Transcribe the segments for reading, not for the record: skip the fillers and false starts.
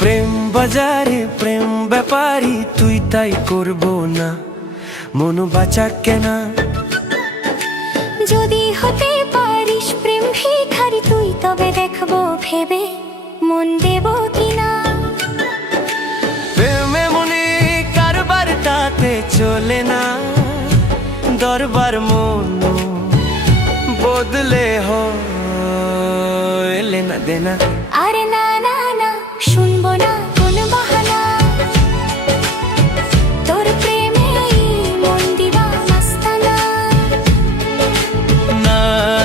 প্রেম বাজারে প্রেম ব্যাপারী তুই তাই করবো না, মন বাঁচা কেনা। যদি হতে পারিস প্রেম ভিখারি তুই, তবে দেখবো ভেবে মন দেব কিনা। প্রেমে মনে কারবার তাতে চলে না, দরবার মন বদলে হলে না দেনা। আরে না না না, শুনবো না কোন বাহানা, তোর প্রেমে মন দিবা মাস্তানা। না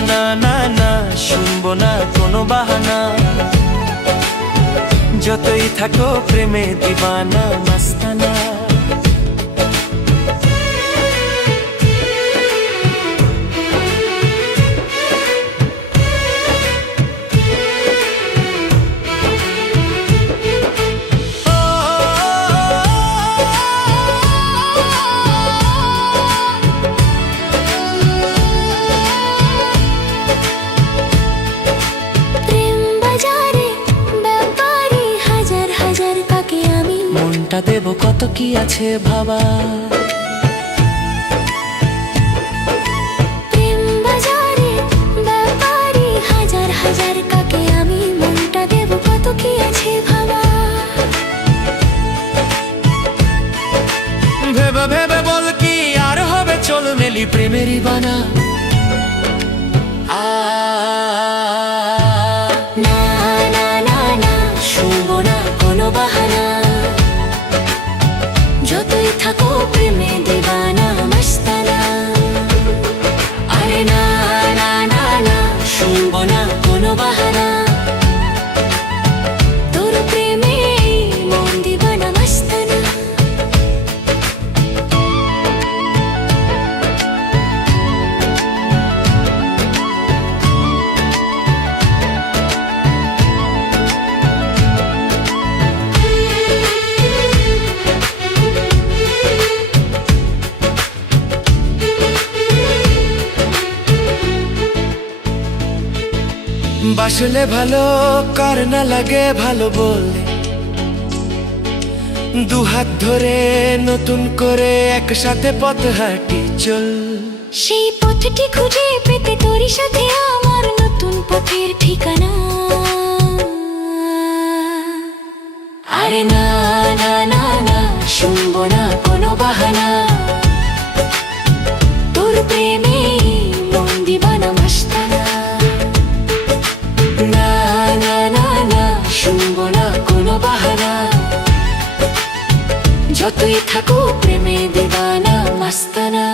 না না না, শুনবো না কোনো বাহানা, যতই থাকো প্রেমে দিবানা মাস্তানা। মনটা দেব কত কি আছে ভাবা, প্রেম বাজারে ব্যাপারী হাজার হাজার কাকে আমি, মনটা দেব কত কি আছে ভাবা। ভেবে ভেবে বল কি আর হবে, চল মেলি প্রেমেরই বানা। না না না না, শুনবো না কোনো বাহানা, যতই থাকো প্রেমে দিবানা মাস্তানা। আরে না না না না, শুনবো না কোনো বাহানা, তোর প্রেমে মন দিবানা মাস্তানা। বাসলে ভালো কার না লাগে ভালো বলে, দুহাত ধরে নতুন করে একসাথে পথ হাঁটি চল। সেই পথটি খুঁজে পেতে তোরই সাথে আমার নতুন পথের ঠিকানা। আরে না না না না, শুনবো না কোনো বাহানা, তোর প্রেমে মন দিবানা মাস্তানা। না না না না, শুনবো না কোনো বাহানা, যতই থাকো প্রেমে দিবানা মাস্তানা।